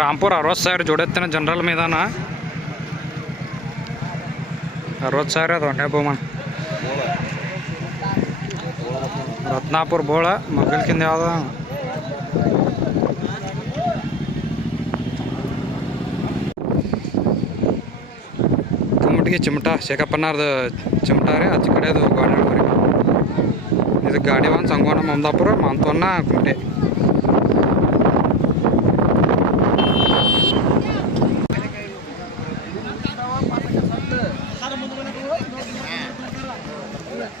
ರಾಂಪುರ ಅರವತ್ತು ಸಾವಿರ ಜೋಡತ್ತಿನ ಜನರಲ್ ಮೈದಾನ. ಅರವತ್ತು ಸಾವಿರ ಅದು ಬೊಮ್ಮ ರತ್ನಾಪುರ ಬೋಳ ಮಗ್ಗಲ್ಕಿಂದ ಯಾವ್ದು? ಕುಮ್ಮಟಿಗೆ ಚಿಮಟ ಶೇಖಪ್ಪನಾರ್ದು ಚಿಮಟ ರೀ ಆಚೆ ಕಡೆದು ಗಾಡಿ ರೀ ಇದು ಗಾಡಿ ಒಂದು ಸಂಗೋಣ ಮಮದಾಪುರ ಮಾಂತವನ್ನ ಕುಮಟೆ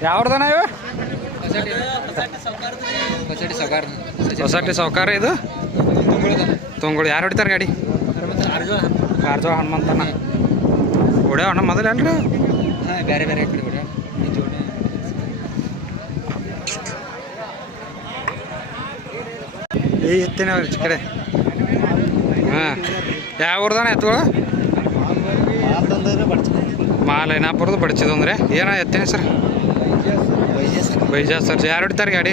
ಯಾವ್ದನ ಇವ? ಕಚೇರಿ ಸೌಕಾರ ಇದು? ತುಂಗಳು ಯಾರು ಹೊಡಿತಾರೆ ಗಾಡಿ? ಕಾರ್ಜೋ ಹನುಮಂತನ ಹೊಡ್ಯಾವ ಅಣ್ಣ ಮೊದಲು ಅಲ್ರಿ ಬೇರೆ ಬೇರೆ ಕಡೆ ಈ ಎತ್ತಿನ ಕಡೆ. ಹಾಂ. ಯಾವ ಊರ್ದಾನ ಎತ್ತುಗಳು? ಮಾಲ್ ಏನಾಪುರದು ಬಡ್ಚಿದಂದ್ರೆ ಏನ ಎತ್ತಿನ ಹೆಸರು? ಬೈಜಾ ಸರ್ ಯಾರು ಹೊಡಿತಾರೆ ಗಾಡಿ?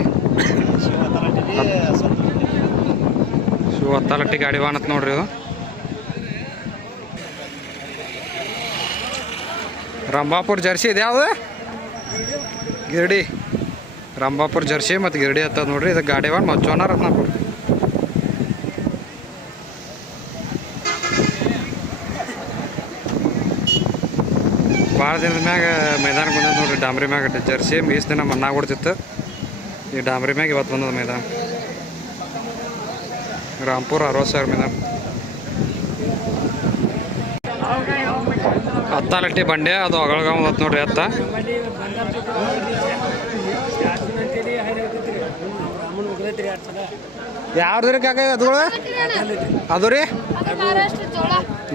ಶಿವ ತಲಟ್ಟಿ ಗಾಡಿ ಬಾಣತ್ ನೋಡ್ರಿ ಇದು. ರಂಭಾಪುರ್ ಜರ್ಸಿ ಇದೆ ಯಾವುದು? ಗಿರಡಿ. ರಂಭಾಪುರ್ ಜರ್ಸಿ ಮತ್ತು ಗಿರಡಿ ಹತ್ತದ ನೋಡ್ರಿ, ಇದು ಗಾಡಿ ವಾನ್ ಮಚ್ಚೋನ ರತ್ನಾಪುರ. ಭಾಳ ದಿನದ ಮ್ಯಾಗ ಮೈದಾನಕ್ಕೆ ಬಂದದ ನೋಡ್ರಿ ಡಾಂಬ್ರಿ ಮ್ಯಾಗ ಜರ್ಸಿ ಈಸ್ ದಿನ ಮಣ್ಣಾ ಕೊಡ್ತಿತ್ತು ಈ ಡಾಂಬ್ರಿ ಮ್ಯಾಗ ಇವತ್ತು ಬಂದದ ಮೈದಾನ. ರಾಂಪುರ ಅರವತ್ತು ಸಾವಿರ ಮೈದಾನ. ಹತ್ತಾಲಟ್ಟಿ ಬಂಡೆ ಅದು ಅಗಳಗಾವ್ ಹತ್ತು ನೋಡ್ರಿ ಹತ್ತ ಯಾವ್ದ್ರಿ ರೀ ಕಾಕ ಅದುಗಳು ಅದು ರೀ? ಅದು ಮಹಾರಾಷ್ಟ್ರ ಜೋಳ.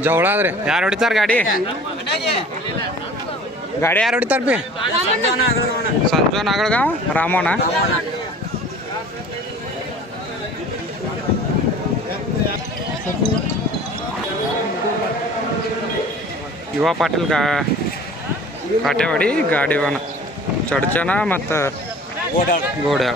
ಜವಳ ಅದ್ರಿ. ಯಾರು ಹೊಡಿತಾರ ಗಾಡಿ? ಗಾಡಿ ಯಾರು ಹೊಡಿತಾರ ಬಿ ಸಂಜು ನಾಗಳಗಾವ್ ರಾಮೋಣ ಯುವ ಪಾಟೀಲ್ ಗಾ, ಕಾಟೆವಾಡಿ, ಗಾಡಿವನ. ಚಡ್ಚನ ಮತ್ತು ಗೋಡ್ಯಾಳ.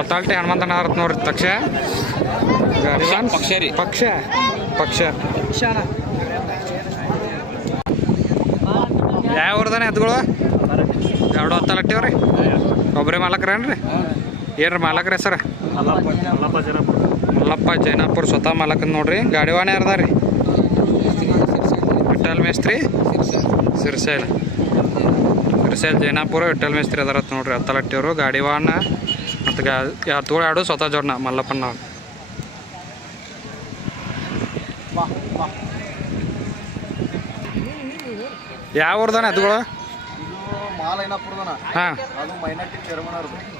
ಒತ್ತಾಲ್ಟಿ ಹನುಮಂತನ ಆರತ್ ನೋಡ್ರಿ ಪಕ್ಷ. ಪಕ್ಷ ರೀ. ಪಕ್ಷ ಪಕ್ಷ. ಯಾವ ಊರ್ದಾನೆ ಎದ್ಗಳು ಎರಡು ಹೊತ್ತಲಟ್ಟಿವ್ರಿ ಒಬ್ಬರೇ ಮಾಲಕ್ರೇನ್ರಿ? ಏನ್ರಿ ಮಾಲಕ್ರ ಸರ್ ಮಲ್ಲಪ್ಪ ಜೈನಾಪುರ್ ಸ್ವತಃ ಮಾಲಕನ್ ನೋಡ್ರಿ. ಗಾಡಿವಾನ ಯಾರ್ದಾರಿ? ವಿಠಲ್ ಮೇಸ್ತ್ರಿ? ಸಿರ್ಸೈಲ್. ಸಿರ್ಸೈಲ್ ಜೈನಾಪುರ ವಿಠಲ್ ಮೇಸ್ತ್ರಿ ಅದಾರತ್ ನೋಡ್ರಿ. ಹತ್ತಲಟ್ಟಿಯವರು ಗಾಡಿವಾನ ಮತ್ತು ಗಾ ಯಾರು ತೋಳಾಡು ಸ್ವತಃ ಜೋರ್ನ ಮಲ್ಲಪ್ಪನ ನಾವು ಯಾವ ಊರ್ದಾನ ಎತ್ತುಗಳು ಹಾಂ.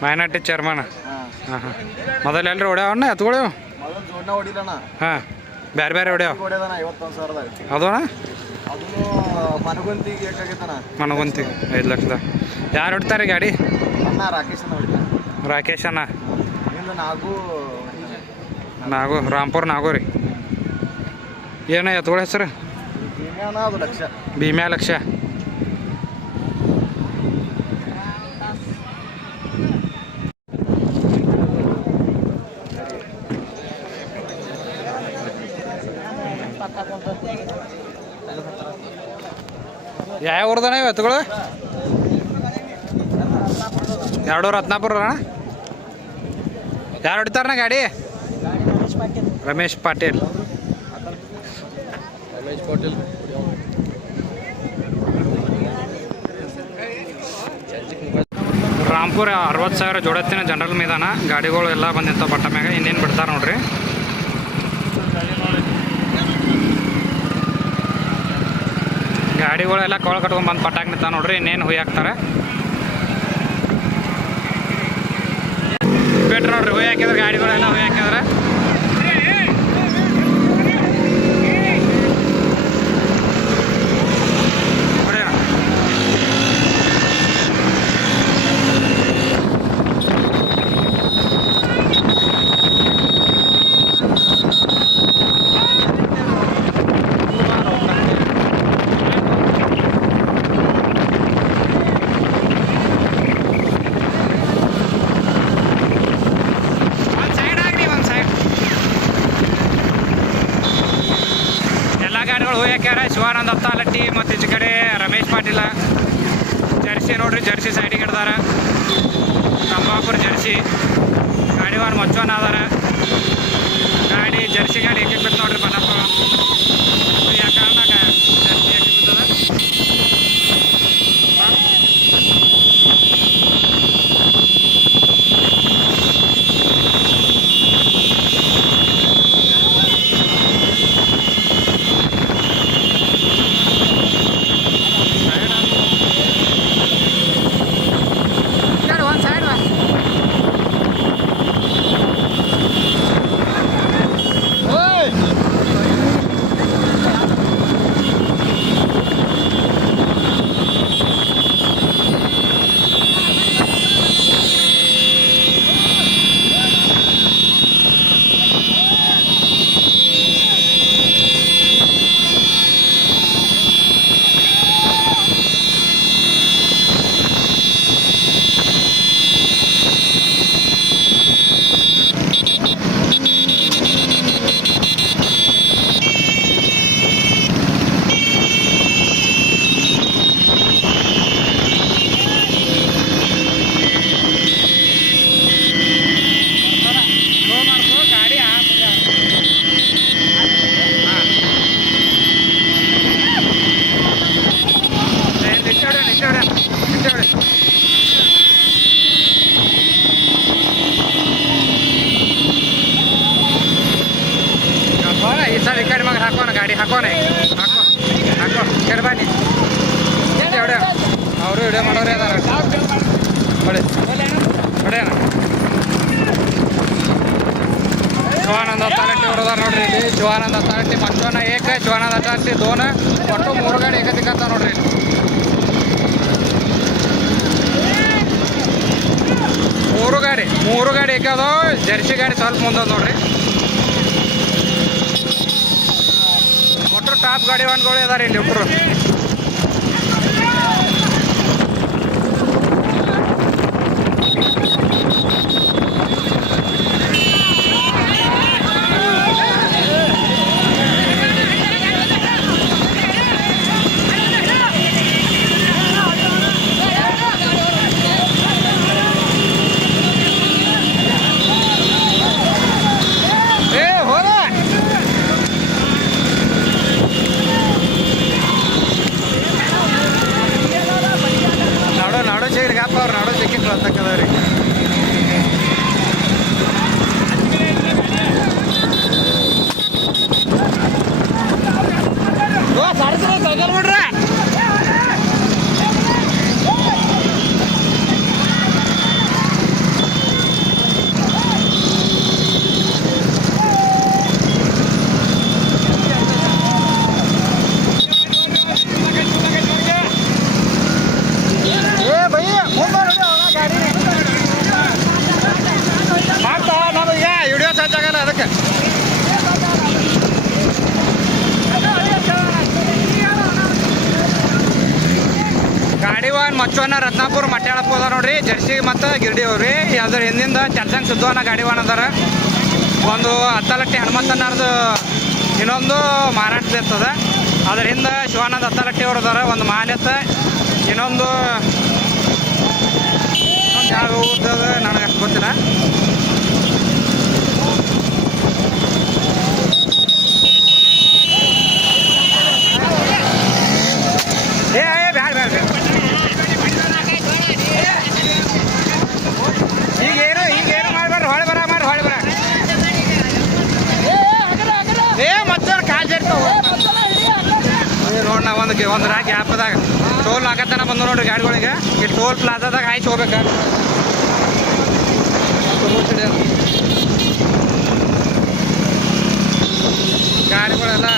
Minority chairman. ಹಾಂ ಹಾಂ. ಮೊದಲು ಎಲ್ರಿ ಹೊಡ್ಯಾವಣ್ಣ ಎತ್ತುಗಳು ಹಾಂ ಬೇರೆ ಬೇರೆ ಹೊಡ್ಯಾವ? ಅದಣ್ಣ ಮನಗೊಂತಿಗೆ ಐದು ಲಕ್ಷದ. ಯಾರು ಹೊಡ್ತಾರೆ ಗಾಡಿ? ಹೊಡಿತ ರಾಕೇಶ್ ಅಣ್ಣ. ನಾಗು. ನಾಗು ರಾಂಪುರ ನಾಗು ರೀ. ಏನ ಎತ್ಗಳ ಹೆಸರು? ಭೀಮ್ಯಾ ಲಕ್ಷ. ಯಾವ ಊರ್ದಾನ ಎತ್ತುಗಳು ಎರಡು ರತ್ನಾಪುರ ಅಣ್ಣ? ಯಾರು ಹೊಡಿತಾರ ಗಾಡಿ? ರಮೇಶ್ ಪಾಟೀಲ್. ರಮೇಶ್ ಪಾಟೀಲ್. ರಾಂಪುರ ಅರವತ್ತು ಸಾವಿರ ಜೋಡತ್ತಿನ ಜನರಲ್ ಮೈದಾನ ಗಾಡಿಗಳು ಎಲ್ಲ ಬಂದಿರ್ತಾವ ಬಟ್ಟ ಮ್ಯಾಗ ಇನ್ನೇನು ಬಿಡ್ತಾರೆ ನೋಡ್ರಿ. ಗಾಡಿಗಳೆಲ್ಲ ಕೊಳ ಕಟ್ಕೊಂಡ್ ಬಂದು ಪಟ್ಟಾಕ್ ನಿಂತ ನೋಡ್ರಿ ಇನ್ನೇನು ಹುಯ್ ಬಿಟ್ರೆ ನೋಡ್ರಿ ಹೋಗಿ ಹಾಕಿದ್ರೆ ಗಾಡಿಗಳೆಲ್ಲ ಹೋಗಿ ಹಾಕಿದ್ರೆ ಹತ್ತಾಗಟ್ಟಿ ಏಕ ಜ್ವಾನ ಶಿವಾನಂದ ಹತ್ತಾಗಟ್ಟಿ ದೋನ. ಒಟ್ಟು ಮೂರು ಗಾಡಿ ಏಕದಿಕ್ಕಂತ ನೋಡ್ರಿ ಇಲ್ಲಿ. ಮೂರು ಗಾಡಿ ಮೂರು ಗಾಡಿ ಏಕದವ ಜರ್ಸಿ ಗಾಡಿ ಸ್ವಲ್ಪ ಮುಂದೆ ನೋಡ್ರಿ. ಒಟ್ಟು ಟಾಪ್ ಗಾಡಿ ಒನ್ಗಳು ಇದಾರೆ ಇಲ್ಲಿ ಒಬ್ಬರು ಏ ಹೋದ ನಾಡೋ ನಾಡೋ ಸಿಗ್ರಿ ಗಾಪ ಅವ್ರು ನಾಡೋ ಸಿಕ್ಕಿ ಬರ್ತಕ್ಕದವ್ರಿ ಸೈಕಲ್ ಬಿಡ್ರಿ ಏ ಭಯ್ಯ ಮುಂದೆ ನೋಡಿ ಅವ್ನ ಗಾಡಿ ಮಾಡ್ತಾ ನಮಗೆ ವಿಡಿಯೋ ಸರ್ಚ್ ಆಗಲ್ಲ ಅದಕ್ಕೆ ಗಾಡಿ ರತ್ನಾಪುರ್ ಮಟ್ಯಾಳಪ್ಪ ಅದ ನೋಡ್ರಿ, ಜರ್ಸಿ ಮತ್ತು ಗಿರ್ಡಿ ಅವ್ರಿ. ಅದ್ರ ಹಿಂದಿಂದ ಚರ್ಚಂಗ್ ಸಿದ್ಧವನ್ನ ಗಾಡಿ ವಾನ್ ಅದಾರ. ಒಂದು ಹತ್ತಲಟ್ಟಿ ಹನುಮಂತನರ್ದು ಇನ್ನೊಂದು ಮಾರಾಟದ ಇರ್ತದ. ಅದ್ರ ಹಿಂದೆ ಶಿವಾನಂದ ಹತ್ತಲಟ್ಟಿ ಅವ್ರು ಅದಾರ, ಒಂದು ಮಾನ್ಯತ. ಇನ್ನೊಂದು ಯಾವ ಊರ್ದ ನನಗೆ ಗೊತ್ತಿಲ್ಲ ಏ ಏ ಬ್ಯಾಡ ಬ್ಯಾಡ ಬ್ಯಾಡ. ಈಗೇನು ಈಗೇನು ಮಾಡ್ಬಾರ್ದು ಹೊಳೆ ಬರ ಮಾಡಿ ಹೊಳೆ ಬರ ಏ ಮತ್ತೆ ಕಾಲ್ ಜರ್ತಾವ ಏ ನೋಡ್ ನಾ ಒಂದು ರಾಗಿ ಆ್ಯಪದಾಗ ಟೋಲ್ ಹಾಕತ್ತನ ಬಂದು ನೋಡ್ರಿ ಗಾಡಿಗಳಿಗೆ. ಈ ಟೋಲ್ ಪ್ಲಾಜಾದಾಗ ಹಾಯ್ಸಿ ಹೋಗ್ಬೇಕು ಗಾಡಿಗಳೆಲ್ಲ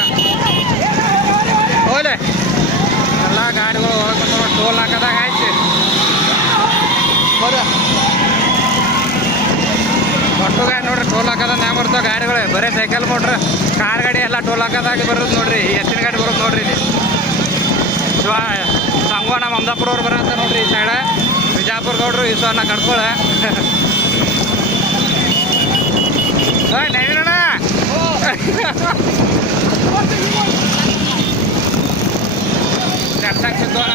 ಹೋಗ್ಲೆ ಎಲ್ಲ ಗಾಡಿಗಳು ಹೋಗ್ಬೇಕು ಟೋಲ್ ಹಾಕದಾಗ ಹಾಯ್ಸಿ ಬರ್ರಿ ಒಟ್ಟು ಗಾಡಿ ನೋಡ್ರಿ ಟೋಲ್ ಹಾಕದ ನ್ಯಾ ಬರ್ತಾವ ಗಾಡಿಗಳು. ಬರೀ ಸೈಕಲ್ ಮೋಟ್ರ್, ಕಾರ್ ಗಾಡಿ ಎಲ್ಲ ಟೋಲ್ ಹಾಕೋದಾಗಿ ಬರೋದು ನೋಡ್ರಿ. ಎತ್ತಿನ ಗಾಡಿ ಬರೋದು ನೋಡ್ರಿ ಇಲ್ಲಿ. ವಿಶ್ವ ಸಂಗೋ ನಮ್ಮ ಅಮ್ದಾಪುರವ್ರು ಬರತ್ತ ನೋಡ್ರಿ ಈ ಸೈಡ ಬಿಜಾಪುರ ಗೌಡ್ರು ವಿಶ್ವನ ಕಟ್ಕೊಳ ನವೀನಣ್ಣ ನಡ್ಸಕ್ಕೆ ಸಿಗ್ತಾವ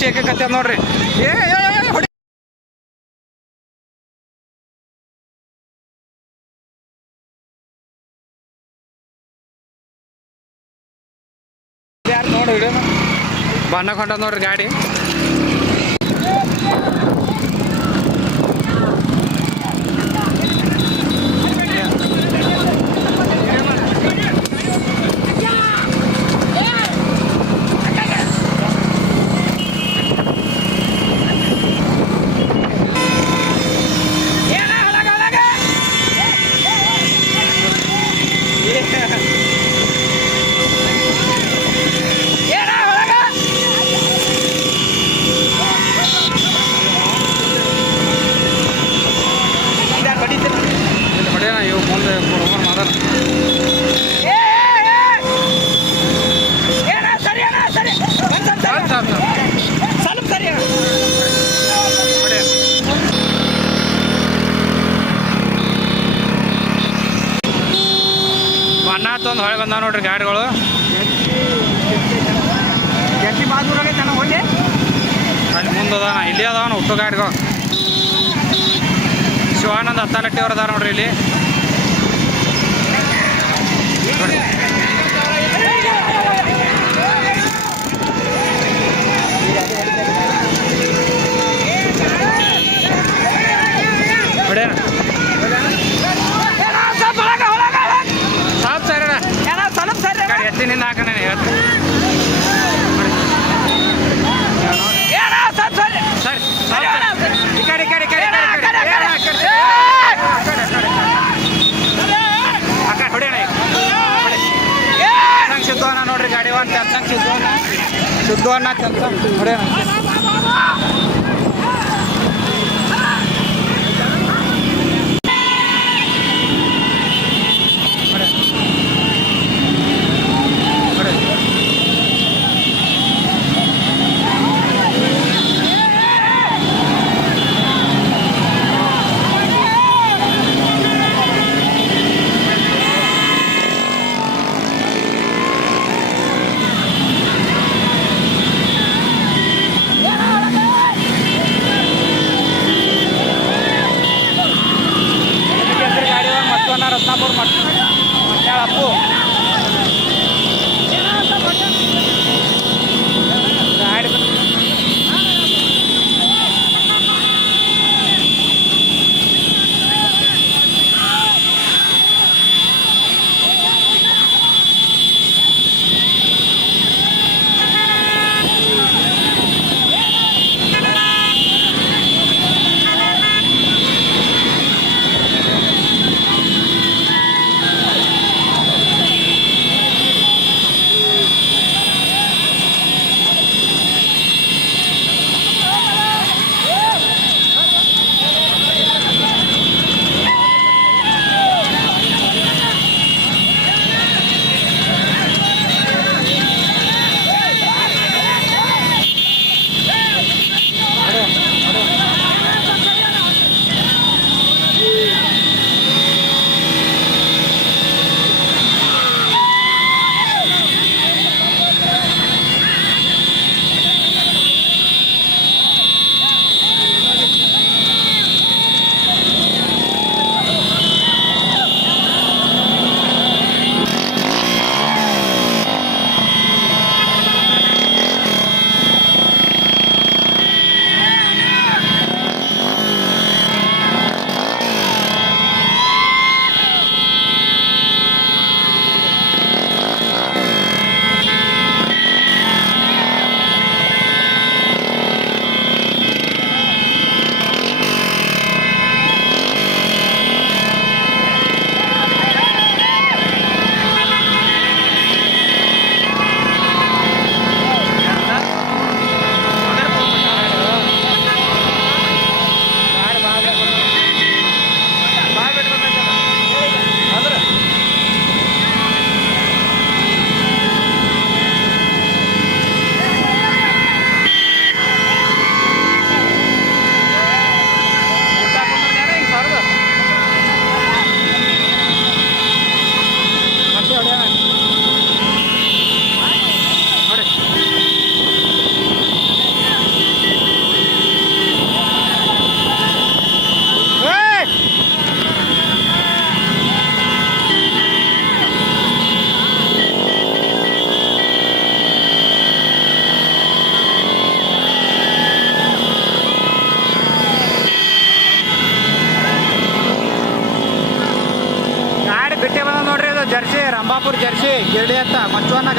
ಖುಷಿ ಏಕಕತೆ ನೋಡ್ರಿ. ಏ ಹೊಡಿ. ಯಾರು ನೋಡಿ ಬಣ್ಣ ಕೊಂಡ ನೋಡ್ರಿ ಗಾಡಿ. ನೋಡ್ರಿ ಗಾಡಿಗಳು. ಅಲ್ಲಿ ಮುಂದೆ ಅದಾನ ಇಲ್ಲಿ ಅದಾವನ ಹುಟ್ಟು ಗಾಡಿಗಳು. ಶಿವಾನಂದ್ ಹತ್ತಾಲಟ್ಟಿ ಅವ್ರು ಅದಾರ ನೋಡ್ರಿ ಇಲ್ಲಿ. ನೋಡ್ಯಾನ ಹಾಕೋಣ ಹೇಳ್ತೀನಿ. ನೋಡ್ರಿ ಗಾಡಿ ಒಂದು ಚಂದ ಸಿದ್ದು ಸಿದ್ದು ಅನ್ನ ಚಂದ ಹೊಡೆಯೋಣ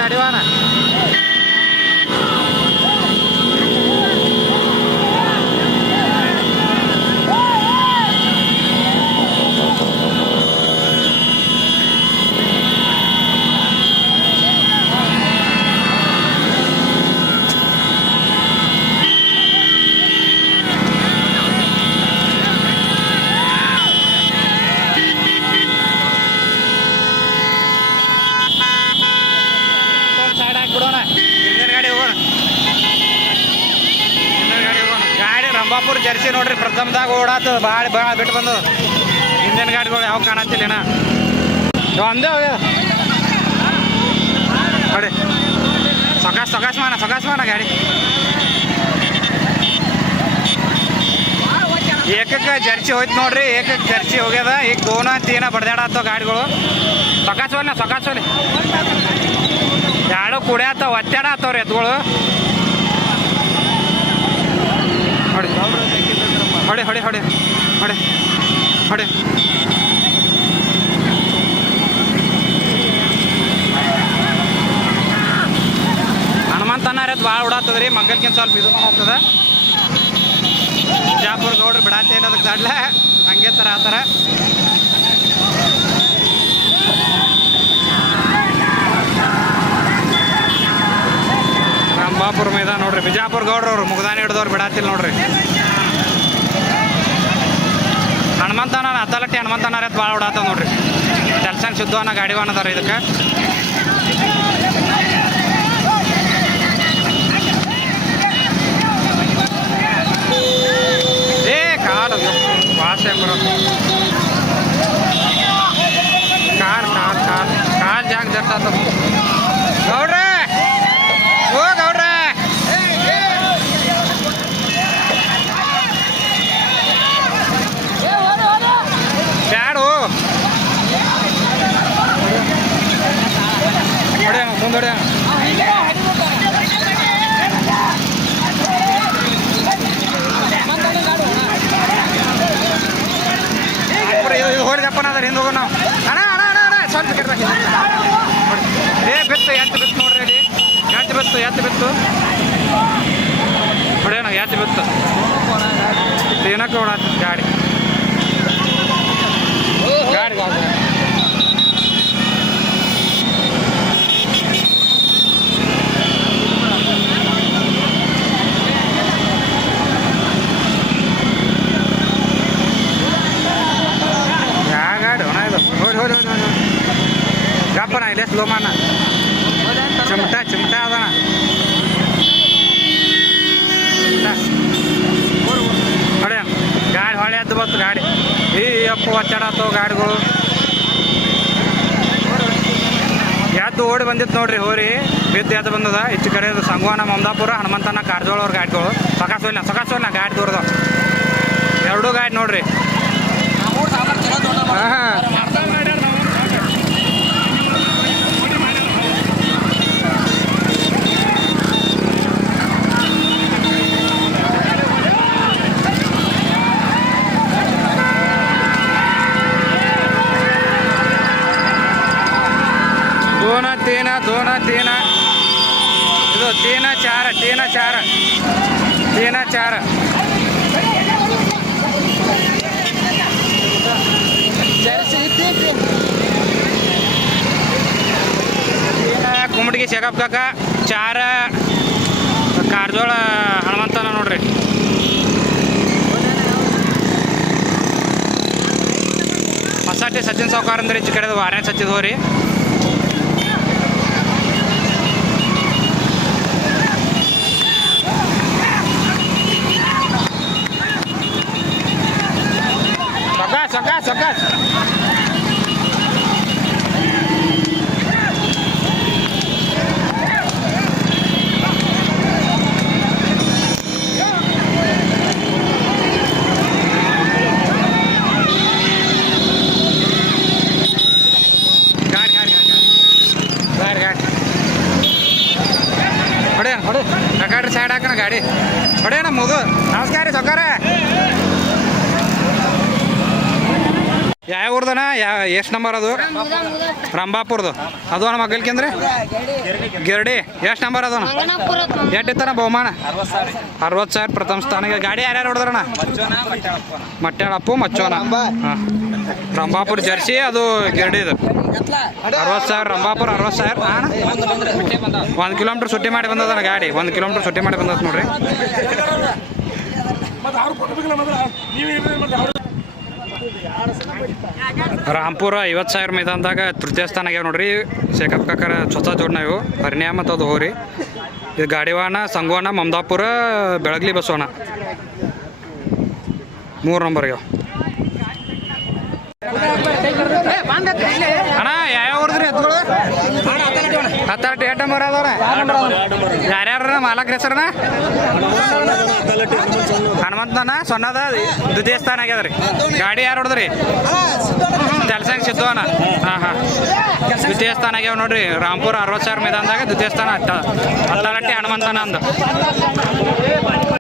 ગાડીવાના ಬಿಜಾಪುರ ಜರ್ಸಿ ನೋಡ್ರಿ, ಪ್ರಥಮದಾಗ ಓಡಾತ ಭಾಳ ಭಾಳ ಬಿಟ್ಟು ಬಂದು ಇಂಜಿನ್ ಗಾಡಿಗಳು ಯಾವ ಕಾಣತ್ತಿಲ್ಲ ಒಂದೇ ನೋಡಿ ಸೊಗಾಸ್ ಸೊಗಾಸ್ ಮಾಡ ಸೊಗಾಸ್ ಮಾಡ ಗಾಡಿ. ಏಕಕ ಜರ್ಸಿ ಹೋಯ್ತು ನೋಡ್ರಿ, ಏಕಕ್ಕೆ ಜರ್ಸಿ ಹೋಗ್ಯದ, ಈಗ ಗೋನ ತೀನ ಬಡ್ದಾಡತ್ತವ ಗಾಡಿಗಳು. ಸೊಕಾಸೋಲಿ ಸೊಕಾಸೋಲಿ ಎರಡು ಕುಡಿಯತ್ತ ಒತ್ತಾಡ ಆತವ್ರಿ ಎತ್ಗಳು. ನೋಡಿ ಹೊಡಿ, ಹೊಡೆ ಹೊಡೆ ಹೊಡೆ ಹೊಡೆ. ಹನುಮಂತನಾರ ಎತ್ತು ಭಾಳ ಓಡಾತದ ರೀ ಮಗ್ಗಲ್ಕಿಂತ ಸ್ವಲ್ಪ ಇದು ಹೋಗ್ತದೆ ಬಿಜಾಪುರ ಗೌಡ್ರು ಬಿಡಾತೆ ಅದಕ್ಕೆ ದಡ್ಲ ಹಂಗೆ ಥರ ಆ ಥರ ರಂಭಾಪುರ ಮೈದಾನ ನೋಡ್ರಿ, ಬಿಜಾಪುರ ಗೌಡ್ರವ್ರು, ಮುಗ್ದಾನೆ ಹಿಡ್ದವ್ರು ಬಿಡಾತಿಲ್ಲ ನೋಡ್ರಿ. ಹನುಮಂತನ ಹತ್ತಲಟ್ಟಿ ಹನುಮಂತನ ರೇತ್ ಭಾಳ ಉಡಾತದ ನೋಡ್ರಿ. ಕೆಲ್ಸಂಗ್ ಶುದ್ಧವನ್ನ ಗಾಡಿ ಅದಾರ ಇದಕ್ಕೆ. ಏ, ಕಾರ್ ಅದು. ವಾಸೆ ಕಾರ್ ಕಾರ್ ಕಾರ್. ಕಾರ್ ಜಾಗ ಜರ್ಸಾತ ಗೌಡ್ರೆ ಓ ಗೌಡ್ರೆ ಬ್ಯಾಡು ಹೊಡ್ಯಾಣ ಮುಂದೆ ಹೊಡ್ಯಾಣ ಅಪ್ಪರ ಇದು ಇದು ಹೊಡಿದಪ್ಪನ ಅದ್ರ ಹಿಂದೆ ಹೋಗೋಣ ನಾವು ಅಣ್ಣ ಅಣ್ಣ ಅಣ್ಣ ಅಣ್ಣ ಸ್ವಲ್ಪ ಕೆಟ್ಟ ಏ ಬಿತ್ತು ಎತ್ತು ಬಿತ್ತು ನೋಡ್ರಿ ಅಲ್ಲಿ ಎತ್ತು ಬಿತ್ತು ಎತ್ತು ಬಿತ್ತು ಹೊಡೆಯೋಣ ಎತ್ತು ಬಿತ್ತು ಏನಕ್ಕೆ ಓಡಾತ ಗಾಡಿ ಗಾಡಿ ಗಾಡಿ ಯಾವ ಗಾಡಿ ಅಣ್ಣ ಇದು ಹೋಡಿ ಹೋಡಿ ಹೋಡಿ ಹೋಡಿ ಗಪ್ಪನ ಇಲ್ಲೇ ಸ್ಲೋಮಾನ ಚಿಮಟ ಚಿಮಟ ಅದಣ ಹೊಡೆ. ಗಾಡಿ ಹೊಳೆ ಎದ್ದು ಬಂತು ಗಾಡಿ. ಈ ಅಪ್ಪ ಒತ್ತಾಡತ್ತವ ಗಾಡಿಗಳು. ಎದ್ದು ಓಡಿ ಬಂದಿತ್ತು ನೋಡ್ರಿ ಹೋರಿ. ಬಿದ್ದು ಎದ್ದು ಬಂದದ. ಹೆಚ್ಚು ಕಡೆ ಸಂಗವಾನ ಮಮದಾಪುರ ಹನುಮಂತನ ಕಾರ್ಜೋಳ ಅವ್ರ ಗಾಡಿಗಳು ಸಕಾಸೋಲ್ಲ ಸಕಾಸೋಲ್ಲ ಗಾಡಿ ದೂರದ ಎರಡೂ ಗಾಡಿ ನೋಡ್ರಿ. ಹಾಂ ತೀನ, ದೋನ, ತೀನ. ಇದು ತೀನ, ಚಾರ ತೀನ ಚಾರ. ತೀನ, ಚಾರ. ಕುಮಟಿಗೆ ಶೇಖಪ್ ಕಾಕ, ಚಾರ, ಕಾರ್ಜೋಳ, ಹನುಮಂತನ ನೋಡ್ರಿ. ಹೊಸಟಿ ಸಚಿನ್ ಸಾವುಕಾರ ಅಂದ್ರೆ ಹೆಚ್ಚು ಕಡೆದು ಸಚ್ಚಿದ್ ಹೋರಿ ಸೊಕಾಸ್ ಸೊಕಾಸ್ ಸೊಕಾಸ್ ಗಾಡಿ ಗಾಡಿ ಗಾಡಿ ಗಾಡಿ ಗಾಡಿ ಹೊಡೆ ಹೊಡೆ ಗಾಡಿ ಸೈಡ್ ಹಾಕೋಣ ಗಾಡಿ ಹೊಡೆಯೋಣ ಮುಗು ನಮಸ್ಕಾರ ರೀ ಸೊಕ್ಕಾರ ಯಾವ ಎಷ್ಟು ನಂಬರ್ ಅದು? ರಂಭಾಪುರದು. ಅದು ನಮ್ಮ ಮಗಲ್ಕಂದ್ರೆ ಗಿರಡಿ. ಎಷ್ಟು ನಂಬರ್ ಅದನ ಎಷ್ಟು ಇತ್ತಾನ ಬಹುಮಾನ? ಅರವತ್ತು ಸಾವಿರ ಪ್ರಥಮ ಸ್ಥಾನಕ್ಕೆ ಗಾಡಿ ಯಾರ್ಯಾರು ಹೊಡೆದ್ರಣ ಮಟ್ಟಾಳಪ್ಪು ಮಚ್ಚೋನ. ರಂಭಾಪುರ ಜರ್ಸಿ ಅದು ಗಿರ್ಡಿದು. ಅರವತ್ತು ಸಾವಿರ ರಂಭಾಪುರ ಅರವತ್ತು ಸಾವಿರ. ಒಂದು ಕಿಲೋಮೀಟ್ರ್ ಸುಟ್ಟಿ ಮಾಡಿ ಬಂದದನ ಗಾಡಿ. ಒಂದು ಕಿಲೋಮೀಟ್ರ್ ಸುಟ್ಟಿ ಮಾಡಿ ಬಂದದ ನೋಡ್ರಿ. ರಾಂಪುರ ಐವತ್ತು ಸಾವಿರ ಮೈದಾನದಾಗ ತೃತೀಯ ಸ್ಥಾನ ಆಗ್ಯಾವ ನೋಡ್ರಿ. ಶೇಖಪ್ ಕಾಕರ ಸ್ವಚ್ಛ ಜೋಡ್ನ ಇವು. ಹರಿಣ್ಯ ಮತ್ತು ಅದು ಹೋರಿ ಇದು ಗಾಡಿವಾಣ ಸಂಗೋಣ ಮಮದಾಪುರ, ಬೆಳಗ್ಲಿ ಬಸವಣ್ಣ. ಮೂರು ನಂಬರ್ ಅಣ್ಣ ಯಾವ ಊರ್ದ್ರಿ ಯಾರ್ಯಾರ ಮಾಲಕ್ರ ಹೆಸರನ? ಹನುಮಂತನ? ಸೊನ್ನದ? ದ್ವಿತೀಯ ಸ್ಥಾನ ಆಗ್ಯದ ರೀ ಗಾಡಿ ಯಾರು ಹೊಡೆದ್ರಿ? ಜಲಸಂಗ್ ಸಿದ್ಧವನ ಹಾಂ ಹಾಂ. ದ್ವಿತೀಯ ಸ್ಥಾನ ಆಗ್ಯಾವ ನೋಡ್ರಿ. ರಾಮ್ಪುರ ಅರವತ್ತು ಸಾವಿರ ಮೈದಾನದಾಗ ದ್ವಿತೀಯ ಸ್ಥಾನ ಹತ್ತ ಹತ್ತಲಟ್ಟಿ ಹನುಮಂತನ ಅಂದ.